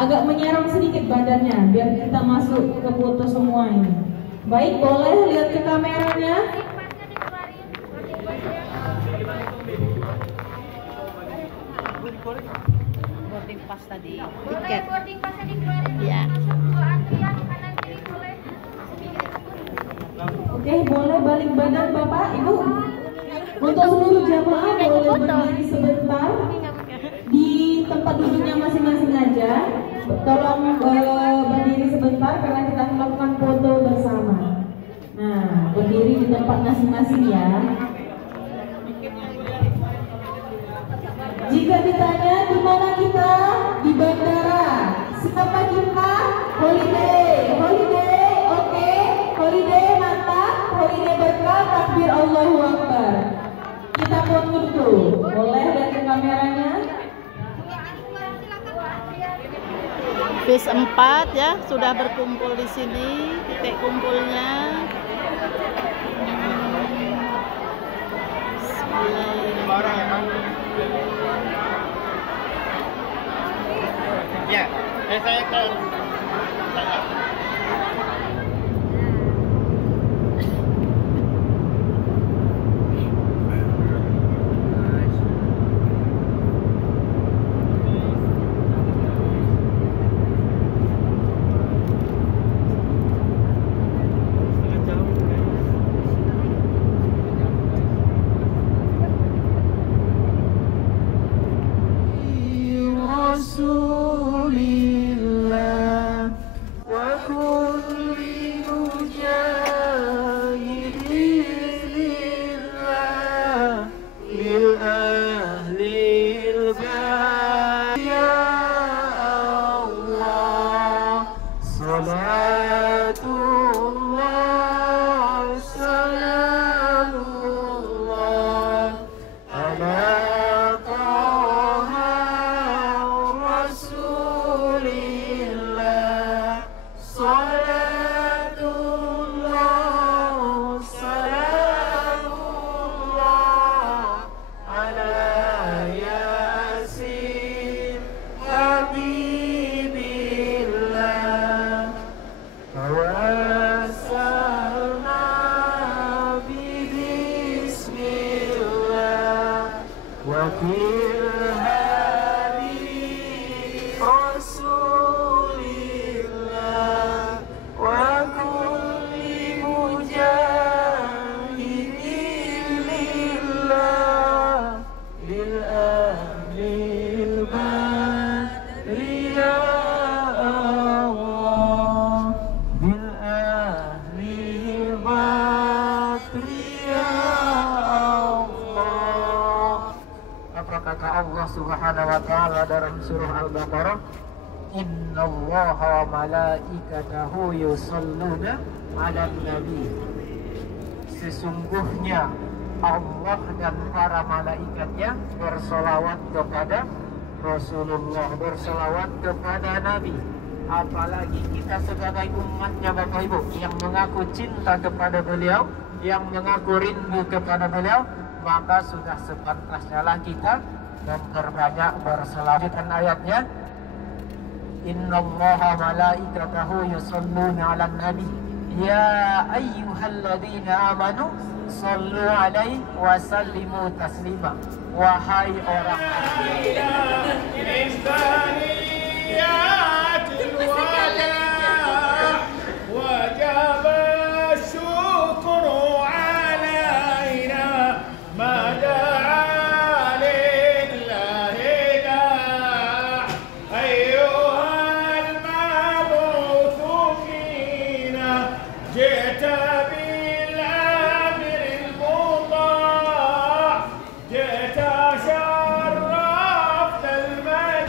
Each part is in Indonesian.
agak menyerang sedikit badannya biar kita masuk ke foto semua ini. Baik, boleh lihat ke kameranya. Boarding pass tadi. Tiket. Boarding passnya dikeluarin. Ya. Dua antrian kanan kiri boleh. Oke, boleh balik badan Bapak, Ibu. Untuk seluruh jamaah boleh berdiri sebentar di tempat duduknya masing-masing aja. Tolong berdiri sebentar karena kita akan melakukan foto bersama. Nah, berdiri di tempat masing-masing ya. Jika ditanya di mana kita, di bandara. Siapa kita? Holiday, holiday, oke, holiday mantap, holiday berkah, takbir Allahu Akbar. Kita foto dulu, boleh lihat ke kameranya. Bis 4 ya sudah berkumpul di sini, titik kumpulnya. Ya, saya ke Rasulillah wa kulli mujahidillah lil ahlil bayt ya Allah salatullah salamullah ala Allah Subhanahu wa ta'ala dalam surah Al-Baqarah, innallaha wa malaikatahu yusholluna 'alan nabi. Sesungguhnya Allah dan para malaikatnya bersolawat kepada Rasulullah, bersolawat kepada Nabi. Apalagi kita sebagai umatnya Bapak Ibu yang mengaku cinta kepada beliau, yang mengaku rindu kepada beliau, maka sudah sepantasnya lah kita memperbanyak berselawat. Ayatnya, innallaha malaikatahu yusholluna 'alan nabi ya ayyuhalladzina amanu shallu 'alaihi wa sallimu taslima. Wahai orang شرفت المدينة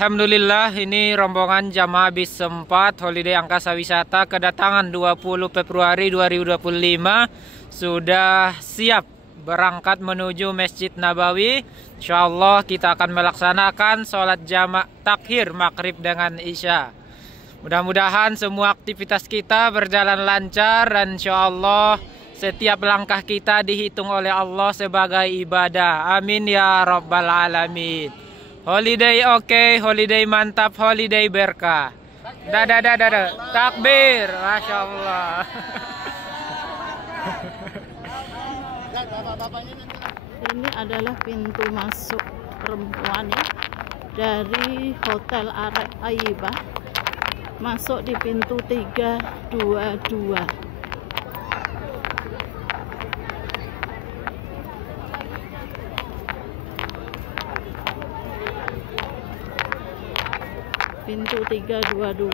Alhamdulillah, ini rombongan jamaah bis 4 Holiday Angkasa Wisata kedatangan 20 Februari 2025 sudah siap berangkat menuju Masjid Nabawi. Insyaallah kita akan melaksanakan sholat jamak takhir maghrib dengan isya. Mudah-mudahan semua aktivitas kita berjalan lancar dan insyaallah setiap langkah kita dihitung oleh Allah sebagai ibadah. Amin ya rabbal alamin. Holiday oke, holiday mantap, holiday berkah. Dadah. Takbir, Masya Allah. Ini adalah pintu masuk perempuan ya, dari Hotel Arab Aibah. Masuk di pintu 322. Pintu 322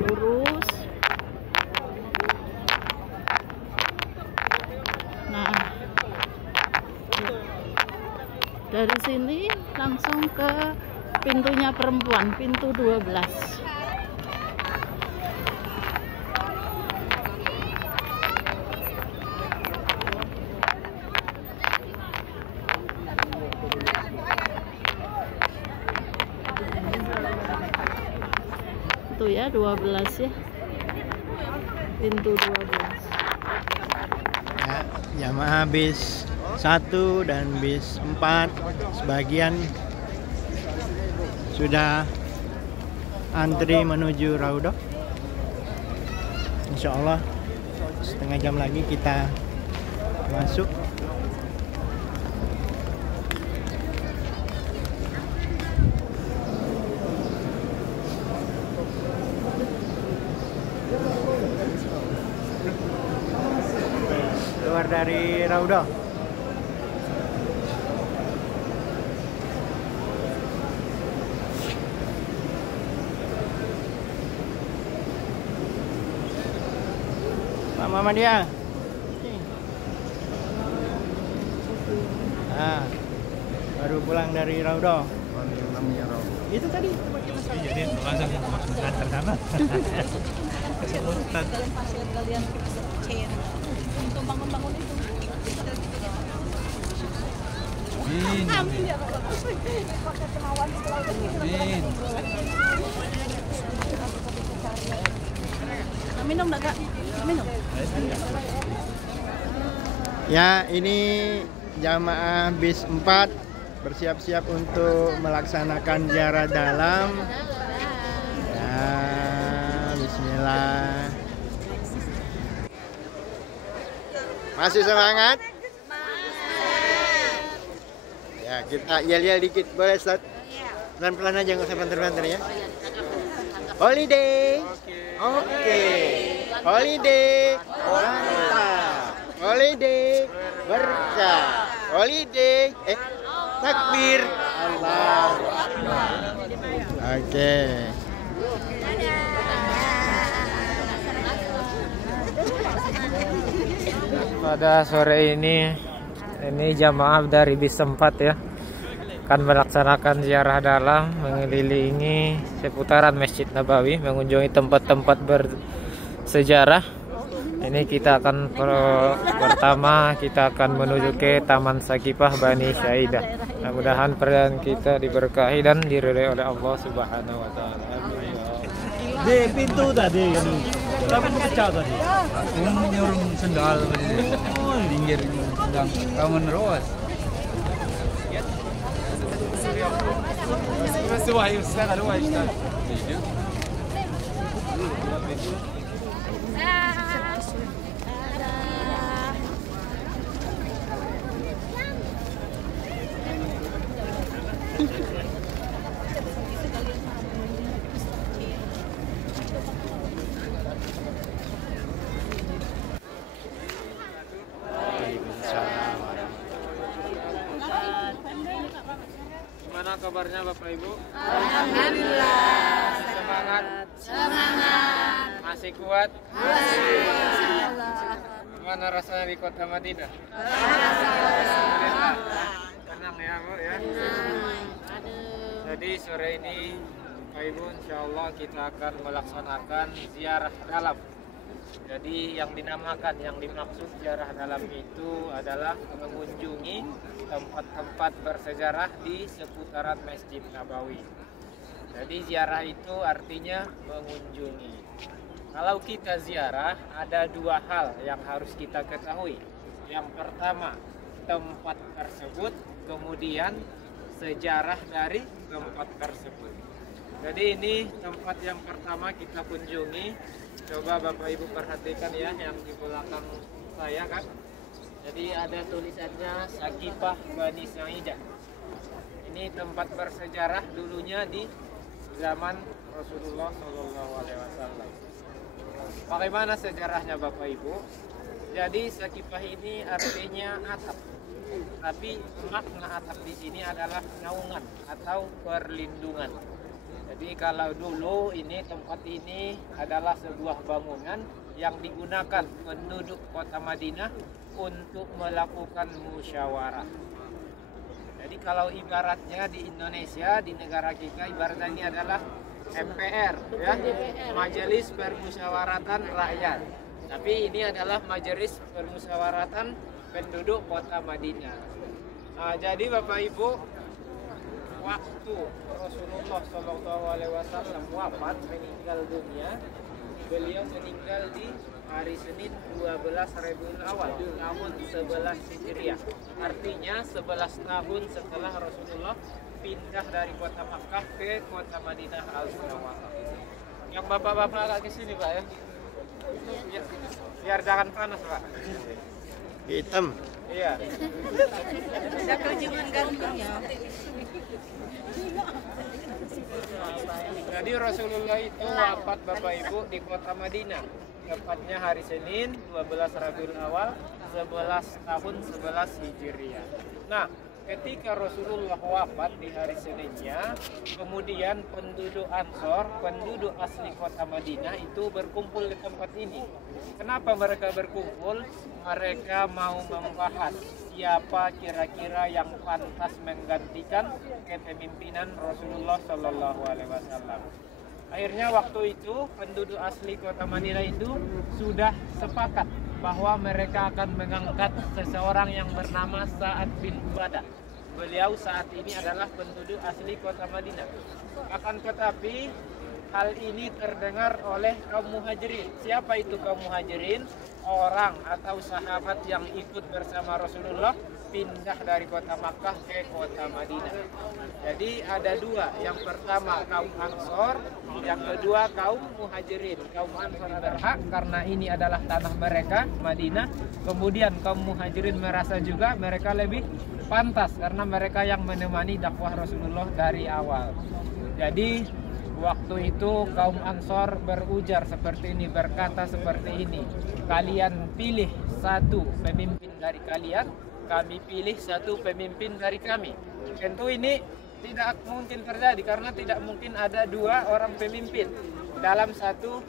lurus. Nah, dari sini langsung ke pintunya perempuan, pintu 12. Itu ya 12 ya, pintu 12 ya. Jamaah bis 1 dan bis 4 sebagian sudah antri menuju Raudhah. Insya Allah setengah jam lagi kita masuk. Keluar dari Raudhah. Pak Muhammadiyah. Nah, baru pulang dari Raudhah. Itu tadi. Jadi langsung ke sana. bangun-bangun itu. Minum enggak, Kak? Minum. Ya, ini jamaah bis 4 bersiap-siap untuk melaksanakan ziarah dalam. Ya, bismillah. Masih semangat? Ya, kita yel-yel dikit boleh, Ustaz? Pelan-pelan aja, nggak usah banter-banter ya. Holiday. Oke. Holiday. Mantap. Holiday. Berkah. Holiday. Takbir. Allahu Akbar. Oke. Pada sore ini jamaah dari bis 4 ya akan melaksanakan ziarah dalam, mengelilingi seputaran Masjid Nabawi, mengunjungi tempat-tempat bersejarah. Ini kita akan pertama kita akan menuju ke Taman Sakifah Bani Syaidah. Mudah-mudahan perjalanan kita diberkahi dan diridhai oleh Allah Subhanahu wa taala. Amin. Di pintu tadi kan. Tapi pecah tadi. Nyuruh sendal pinggir sedang kamu nerus. بس هو هيشتغل هو هيشتغل Gimana kabarnya Bapak Ibu? Alhamdulillah. Semangat. Semangat. Masih kuat? Masih. Gimana rasanya di kota Madinah? Alhamdulillah. Tenang ya Bu ya. Aduh. Jadi sore ini Bapak Ibu insya Allah kita akan melaksanakan ziarah dalam. Jadi yang dinamakan, yang dimaksud ziarah dalam itu adalah mengunjungi tempat-tempat bersejarah di seputaran Masjid Nabawi. Jadi ziarah itu artinya mengunjungi. Kalau kita ziarah ada dua hal yang harus kita ketahui. Yang pertama tempat tersebut, kemudian sejarah dari tempat tersebut. Jadi ini tempat yang pertama kita kunjungi. Coba Bapak Ibu perhatikan ya yang di belakang saya kan. Jadi ada tulisannya Sakifah Bani Sa'idah. Ini tempat bersejarah dulunya di zaman Rasulullah SAW. Bagaimana sejarahnya Bapak Ibu? Jadi Sakifah ini artinya atap. Tapi makna atap di sini adalah naungan atau perlindungan. Jadi kalau dulu ini tempat ini adalah sebuah bangunan yang digunakan penduduk kota Madinah untuk melakukan musyawarah. Jadi kalau ibaratnya di Indonesia, di negara kita ibaratnya ini adalah MPR ya, Majelis Permusyawaratan Rakyat. Tapi ini adalah Majelis Permusyawaratan Penduduk Kota Madinah. Nah, jadi Bapak Ibu, waktu Rasulullah SAW wafat meninggal dunia, beliau meninggal di hari Senin 12 Rabiul Awal tahun 11 Hijriah. Artinya 11 tahun setelah Rasulullah pindah dari kota Makkah ke kota Madinah Al-Munawwarah. Yang bapak-bapak agak ke sini Pak ya. Biar jangan panas Pak. Hitam. Iya. Ada kejiman gantung ya. Jadi Rasulullah itu wafat Bapak Ibu di kota Madinah. Tepatnya hari Senin 12 Rabiul Awal 11 tahun 11 Hijriah. Nah, ketika Rasulullah wafat di hari Seninnya, kemudian penduduk Ansor, penduduk asli kota Madinah itu berkumpul di tempat ini. Kenapa mereka berkumpul? Mereka mau membahas siapa kira-kira yang pantas menggantikan kepemimpinan Rasulullah Shallallahu Alaihi Wasallam. Akhirnya waktu itu penduduk asli kota Madinah itu sudah sepakat bahwa mereka akan mengangkat seseorang yang bernama Sa'ad bin Ubadah. Beliau saat ini adalah penduduk asli kota Madinah. Akan tetapi hal ini terdengar oleh kaum muhajirin. Siapa itu kaum muhajirin? Orang atau sahabat yang ikut bersama Rasulullah pindah dari kota Makkah ke kota Madinah. Jadi ada dua. Yang pertama kaum Ansor, yang kedua kaum muhajirin. Kaum Ansor berhak karena ini adalah tanah mereka, Madinah. Kemudian kaum muhajirin merasa juga mereka lebih pantas karena mereka yang menemani dakwah Rasulullah dari awal. Jadi waktu itu kaum Ansor berujar seperti ini, berkata seperti ini, kalian pilih satu pemimpin dari kalian, kami pilih satu pemimpin dari kami. Tentu ini tidak mungkin terjadi karena tidak mungkin ada dua orang pemimpin dalam satu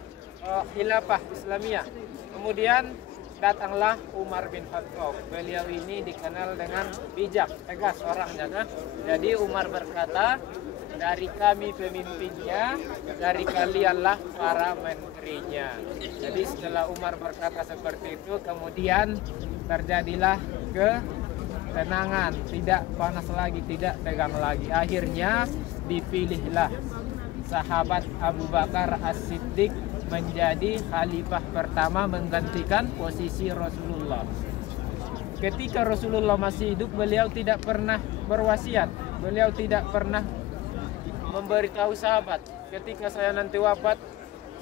khilafah Islamiyah. Kemudian datanglah Umar bin Khattab. Beliau ini dikenal dengan bijak, tegas orangnya kan. Jadi Umar berkata, dari kami pemimpinnya, dari kalianlah para menterinya. Jadi setelah Umar berkata seperti itu, kemudian terjadilah ketenangan, tidak panas lagi, tidak tegang lagi. Akhirnya dipilihlah sahabat Abu Bakar As-Siddiq menjadi khalifah pertama menggantikan posisi Rasulullah. Ketika Rasulullah masih hidup, beliau tidak pernah berwasiat, beliau tidak pernah memberitahu sahabat ketika saya nanti wafat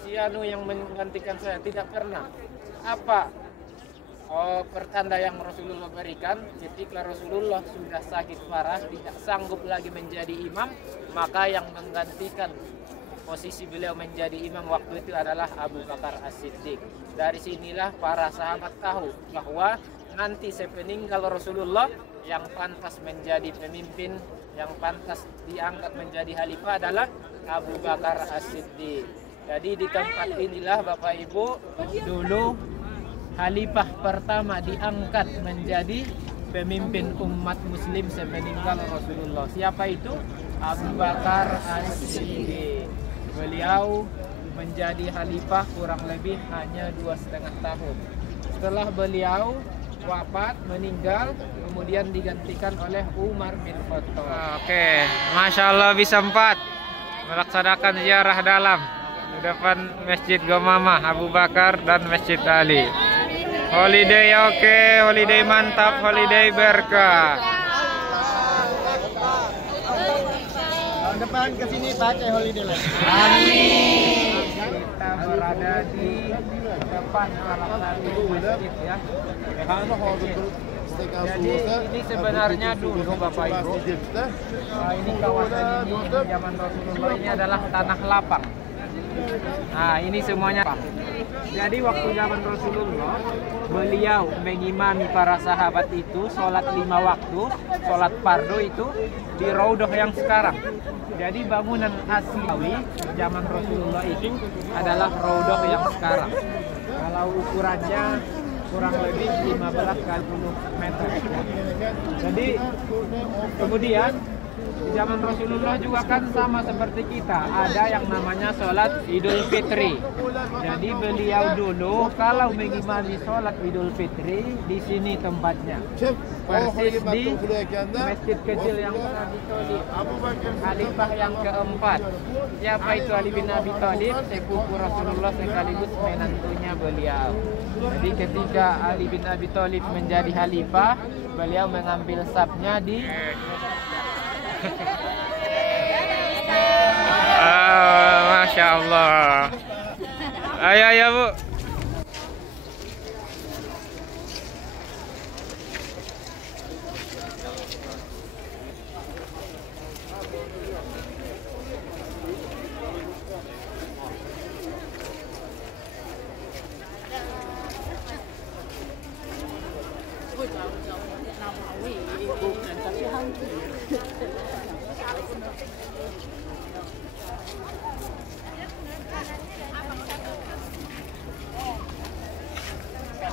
si anu yang menggantikan saya, tidak pernah. Apa pertanda yang Rasulullah berikan? Ketika Rasulullah sudah sakit parah, tidak sanggup lagi menjadi imam, maka yang menggantikan posisi beliau menjadi imam waktu itu adalah Abu Bakar As-Siddiq. Dari sinilah para sahabat tahu bahwa nanti sepeninggal Rasulullah yang pantas menjadi pemimpin, yang pantas diangkat menjadi khalifah adalah Abu Bakar As-Siddiq. Jadi di tempat inilah Bapak Ibu dulu khalifah pertama diangkat menjadi pemimpin umat muslim sepeninggal Rasulullah. Siapa itu? Abu Bakar As-Siddiq. Beliau menjadi khalifah kurang lebih hanya 2,5 tahun. Setelah beliau wafat, meninggal, kemudian digantikan oleh Umar bin Khattab. Oke, Masya Allah bisa 4 melaksanakan ziarah dalam di depan Masjid Gomamah Abu Bakar dan Masjid Ali. Holiday oke, holiday mantap, holiday berkah. Tahun depan kesini pakai holiday lagi. Amin. Kita berada di depan salah satu masjid ya. Jadi ini sebenarnya dulu Bapak Ibu, ini kawasan ini zaman Rasulullah ini adalah tanah lapang. Nah ini semuanya. Jadi waktu zaman Rasulullah, beliau mengimami para sahabat itu sholat 5 waktu, sholat fardu itu di Raudhah yang sekarang. Jadi bangunan asli zaman Rasulullah itu adalah Raudhah yang sekarang. Kalau ukurannya kurang lebih 15 kali 10 meter. Jadi kemudian di zaman Rasulullah juga kan sama seperti kita, ada yang namanya sholat Idul Fitri. Jadi beliau dulu kalau mengimami sholat Idul Fitri di sini tempatnya, persis di masjid kecil yang pernah ditolib Khalifah yang keempat. Siapa itu? Ali bin Abi Thalib, sepupu Rasulullah sekaligus menantunya beliau. Jadi ketika Ali bin Abi Thalib menjadi khalifah, beliau mengambil safnya di Masya Allah. Ayo Bu.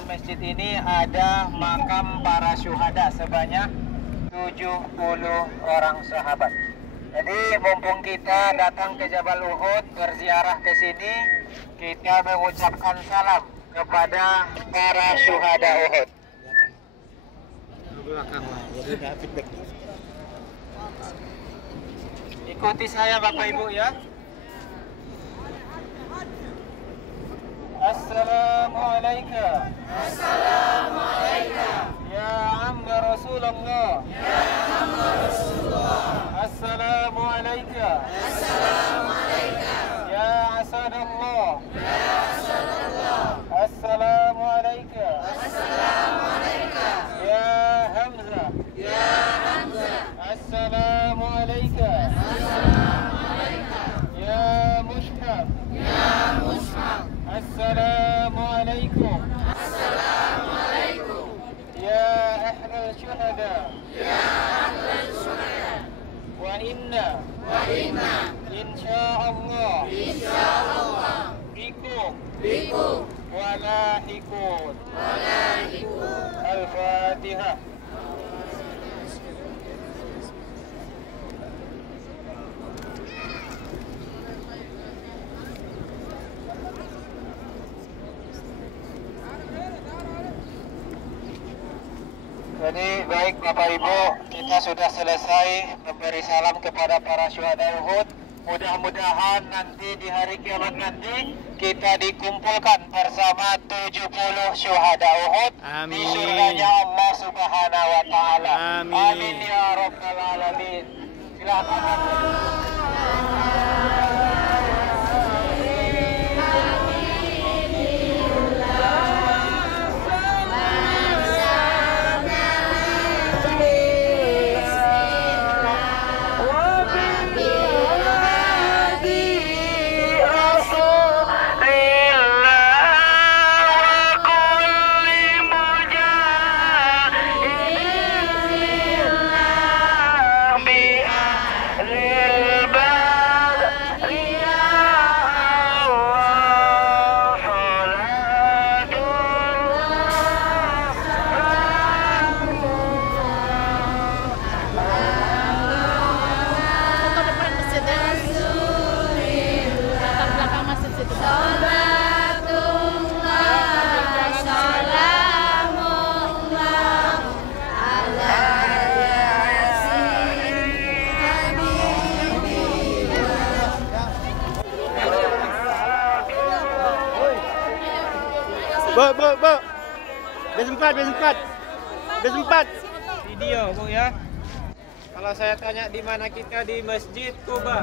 Masjid ini ada makam para syuhada sebanyak 70 orang sahabat. Jadi mumpung kita datang ke Jabal Uhud, berziarah ke sini, kita mengucapkan salam kepada para syuhada Uhud. Ikuti saya Bapak Ibu ya. Assalamualaikum. Assalamualaikum. Ya amma Rasulullah. Ya amma Rasulullah. Assalamualaikum. Assalamualaikum. Ya Asadullah. Ya Asadullah. Assalamualaikum. Assalamualaikum. Ya Hamzah. Ya Hamzah. Assalamualaikum. Assalamualaikum. Ya Mushab. Ya Mushab. Assalamualaikum. Assalamualaikum. Ya ahlal syuhada. Ya ahlal syuhada. Wa inna insyaallah bikum wa lahiqun. Al-Fatihah. Jadi baik Bapak Ibu, kita sudah selesai memberi salam kepada para syuhada Uhud. Mudah-mudahan nanti di hari kiamat nanti kita dikumpulkan bersama 70 syuhada Uhud di surganya Allah Subhanahu wa taala. Amin ya rabbal alamin. Silakan. Lil Bu. B4. Video Bu ya. Kalau saya tanya di mana kita, di Masjid Kuba.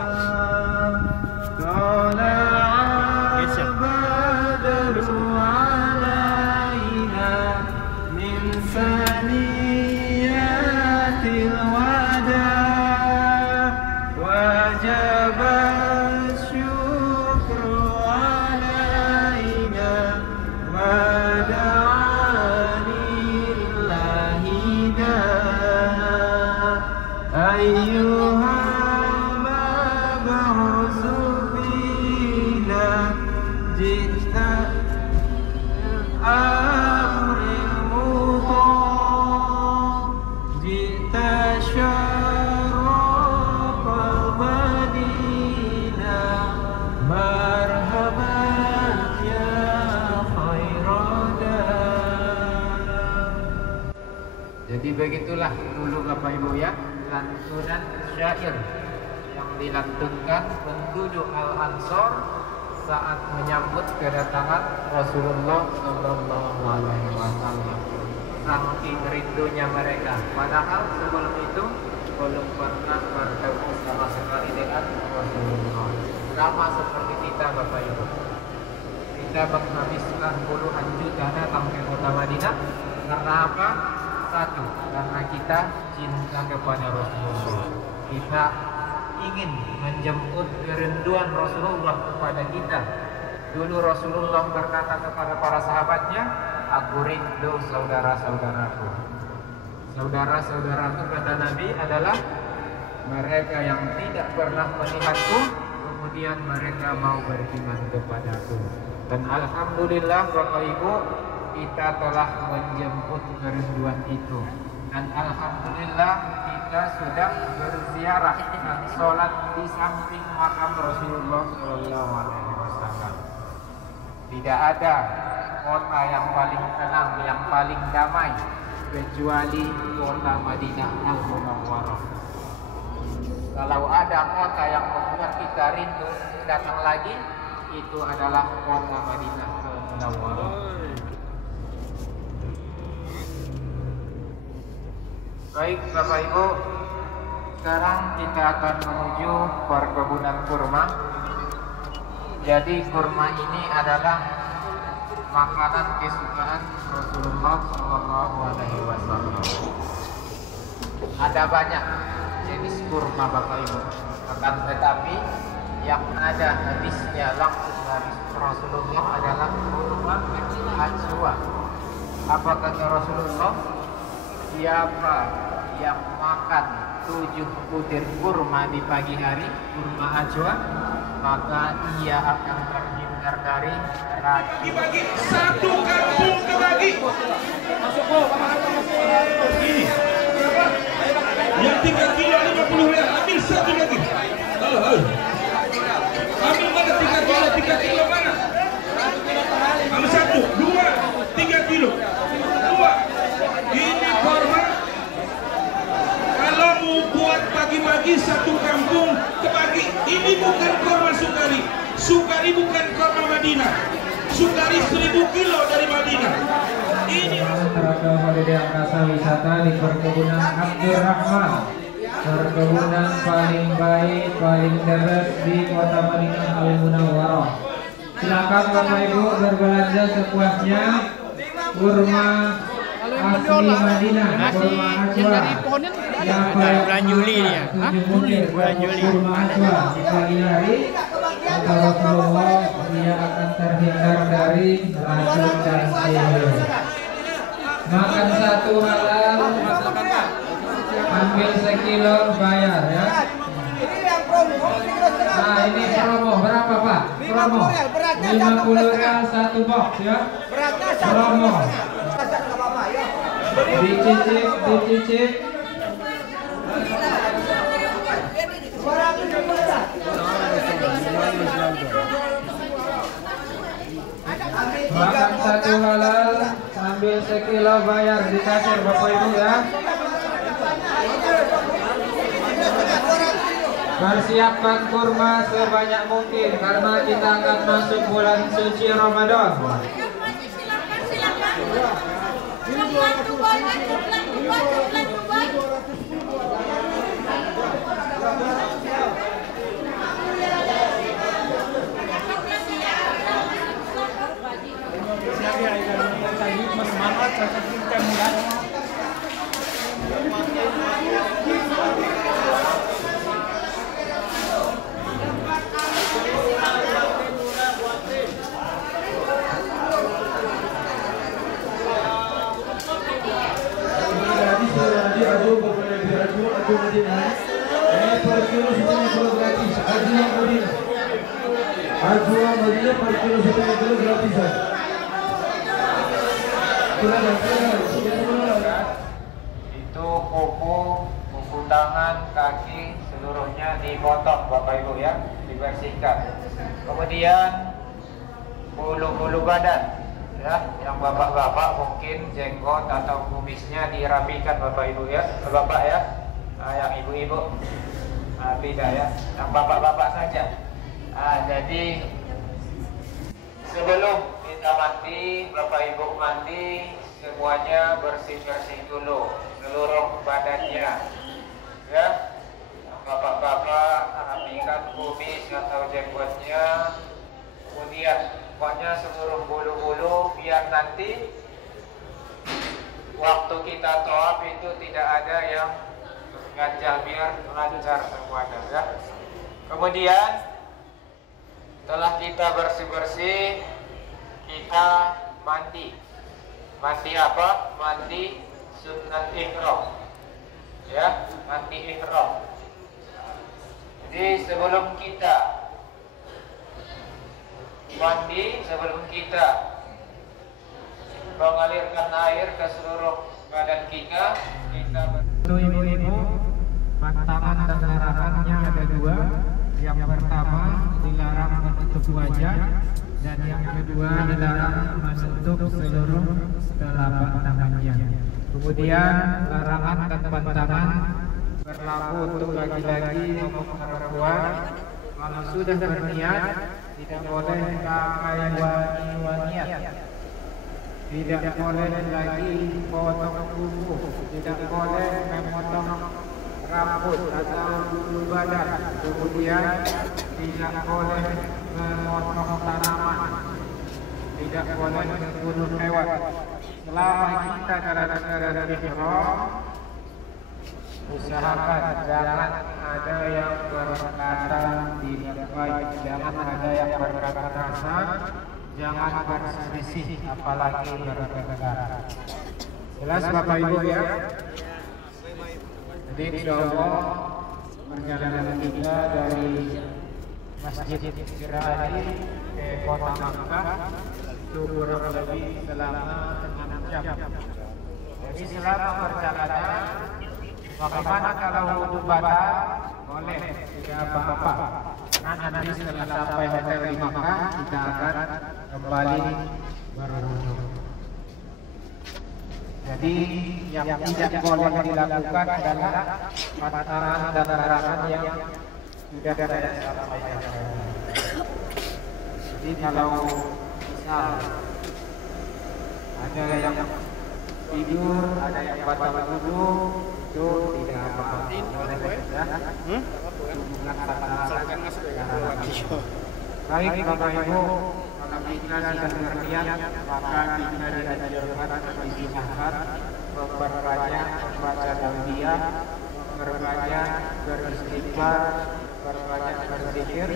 Jadi begitulah dulu Bapak Ibu ya, lantunan syair yang dilantunkan penduduk Al-Ansor saat menyambut kedatangan Rasulullah Sallallahu Alaihi Wasallam. Saking rindunya mereka, padahal sebelum itu belum pernah bertemu sama sekali dengan Rasulullah. Sama seperti kita Bapak Ibu, kita menghabiskan puluhan juta datang ke kota Madinah karena apa? Satu, karena kita cinta kepada Rasulullah. Kita ingin menjemput kerinduan Rasulullah kepada kita. Dulu Rasulullah berkata kepada para sahabatnya, aku rindu saudara-saudaraku. Saudara-saudaraku kata Nabi adalah mereka yang tidak pernah melihatku, kemudian mereka mau beriman kepadaku. Dan alhamdulillah Bapak Ibu, kita telah menjemput kerinduan itu, dan alhamdulillah kita sudah berziarah dan sholat di samping makam Rasulullah Sallallahu Alaihi Wasallam. Tidak ada kota yang paling tenang, yang paling damai kecuali kota Madinah Al-Munawwarah. Kalau ada kota yang membuat kita rindu datang lagi, itu adalah kota Madinah Al-Munawwarah. Baik Bapak Ibu, sekarang kita akan menuju perkebunan kurma. Jadi kurma ini adalah makanan kesukaan Rasulullah Sallallahu Alaihi Wasallam. Ada banyak jenis kurma Bapak Ibu, akan tetapi yang ada hadisnya langsung dari Rasulullah adalah kurma ajwa. Apa kata Rasulullah? Siapa yang makan 7 butir kurma di pagi hari, kurma ajwa, maka ia akan terhindar dari racun. Dibagi satu kampung kebagi. Masuk bro, ini. Yang 3 kilo 50 rial, ambil satu lagi. Ambil mana 3 kilo mana? Ambil 1, 2, 3 kilo. 2. Ini korma. Kalau mau buat bagi-bagi satu kampung kebagi, ini bukan korma Sukari. Sukari bukan korma Madinah. Sukari 1000 kilo dari Madinah. Ini Terada Holiday Angkasa Wisata di perkebunan Abdurrahman, perkebunan paling baik, paling terbes di kota Madinah Al-Munawwarah. Silakan Bapak Ibu berbelanja sepuasnya. Kurma asli Madinah, kurma ajwa yang bulan Juli ya, bulan Juli kurma ajwa di pagi hari, kata Rasulullah, dia akan terhindar dari racun dan sihir. Makan satu halal, ambil sekilo bayar ya. Nah ini promo berapa Pak? Promo 50 rial satu box ya. Promo. Dicicip. Makan satu halal, ambil sekilo bayar di kasir Bapak Ibu ya. Persiapkan kurma sebanyak mungkin karena kita akan masuk bulan suci Ramadan. Itu kuku tangan, kaki seluruhnya dipotong Bapak Ibu ya, dibersihkan. Kemudian bulu-bulu badan ya, yang bapak-bapak mungkin jenggot atau kumisnya dirapikan Bapak Ibu ya, Bapak ya. Yang ibu-ibu tidak ya, yang bapak-bapak saja. Jadi sebelum kita mandi, Bapak Ibu mandi, semuanya bersih-bersih dulu seluruh badannya ya. Bapak-bapak rapikan kumis atau jenggotnya, kemudian pokoknya seluruh bulu-bulu, biar nanti waktu kita tawaf itu tidak ada yang ganjal, biar lancar semuanya ya. Kemudian setelah kita bersih-bersih, kita mandi. Mandi apa? Mandi sunat ihram ya, mandi ihram. Jadi sebelum kita mandi, sebelum kita mengalirkan air ke seluruh badan kita ibu-ibu, pantangan dan larangannya ada dua. Yang pertama dilarang menutup wajah, dan yang kedua dilarang menutup seluruh telapak tangannya. Kemudian larangan dan pantangan berlaku untuk laki-laki maupun perempuan. Kalau sudah berniat, tidak boleh pakai wangi-wangian, tidak boleh lagi potong kuku, tidak boleh memotong rambut atau bulu badan, kemudian tidak boleh memotong tanaman, tidak boleh membunuh hewan. Selama kita dalam ihram, usahakan jangan ada yang berkata tidak baik, jangan ada yang berkata kasar, jangan berselisih, apalagi bertengkar. Jelas Bapak Ibu ya? Jadi insya Allah perjalanan kita dari Masjid Fir'auni ke kota Makkah itu kurang lebih selama 6 jam. Jadi selama perjalanan, bagaimana kalau wudhu batal? Boleh, tidak apa-apa. Nanti setelah sampai hotel di Makkah, kita akan kembali berwudhu. Jadi yang tidak boleh dilakukan adalah pantangan dan larangan yang sudah saya sampaikan. Jadi kalau misal ada yang tidur, ada yang batal wudu, itu tidak apa-apa. Baik Bapak Ibu, kalau kita sudah berniat, maka kita dianjurkan atau disunahkan memperbanyak membaca talbiyah, memperbanyak beristighfar, memperbanyak berzikir,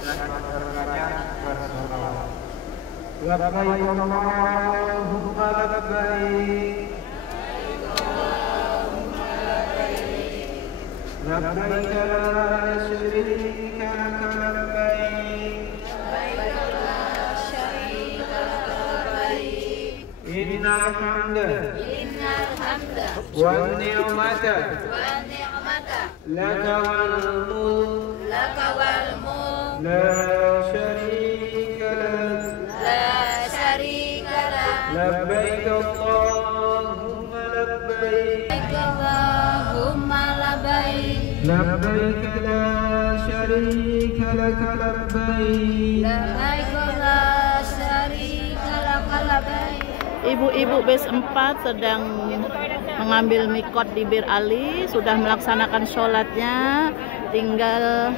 dan memperbanyak bersolawat. Labbaik Allahumma labbaik, labbaik la syarika laka labbaik, innal hamda wan ni'mata laka wal mulk la syarika lak, labbaik Allahumma labbaik, labbaik la syarika laka labbaik, Ibu-ibu base 4 sedang mengambil mikot di Bir Ali, sudah melaksanakan sholatnya, tinggal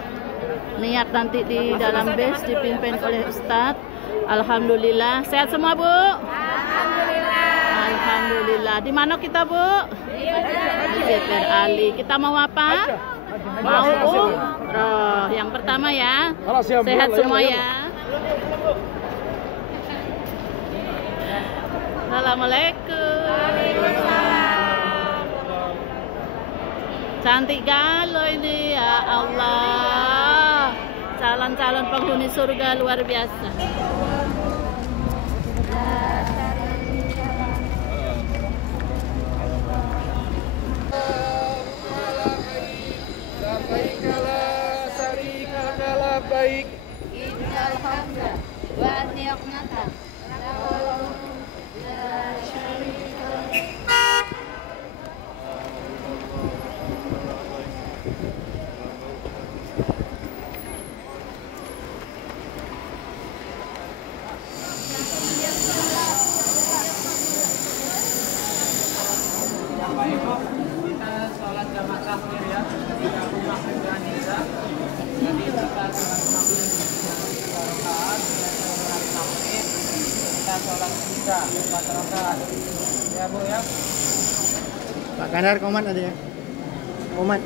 niat nanti di dalam base dipimpin oleh Ustadz. Alhamdulillah, sehat semua Bu? Alhamdulillah. Alhamdulillah. Di mana kita Bu? Di Bir Ali. Kita mau apa? Mau umroh. Yang pertama ya, sehat semua ya. Assalamualaikum. Cantik galau ini ya Allah. Calon-calon penghuni surga luar biasa. Baik. Innal hamda wa ni'mata Kita sholat jamaah tahlil ya, kita rumah dan Nisa. Jadi kita sholat 4 rakaat. Ya Bu ya. Pak Kandar komat nanti ya. Komat.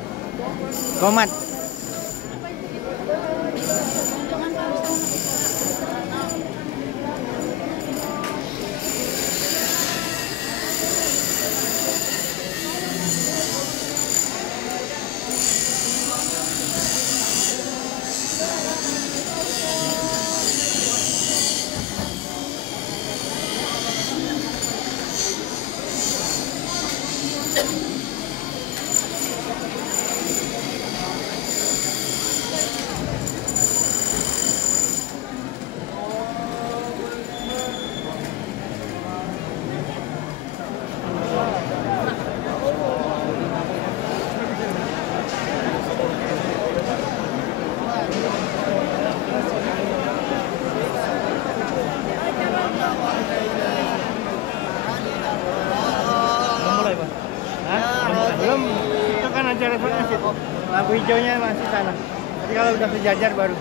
Belum, itu kan acara lampu hijaunya masih sana. Tapi kalau udah sejajar baru.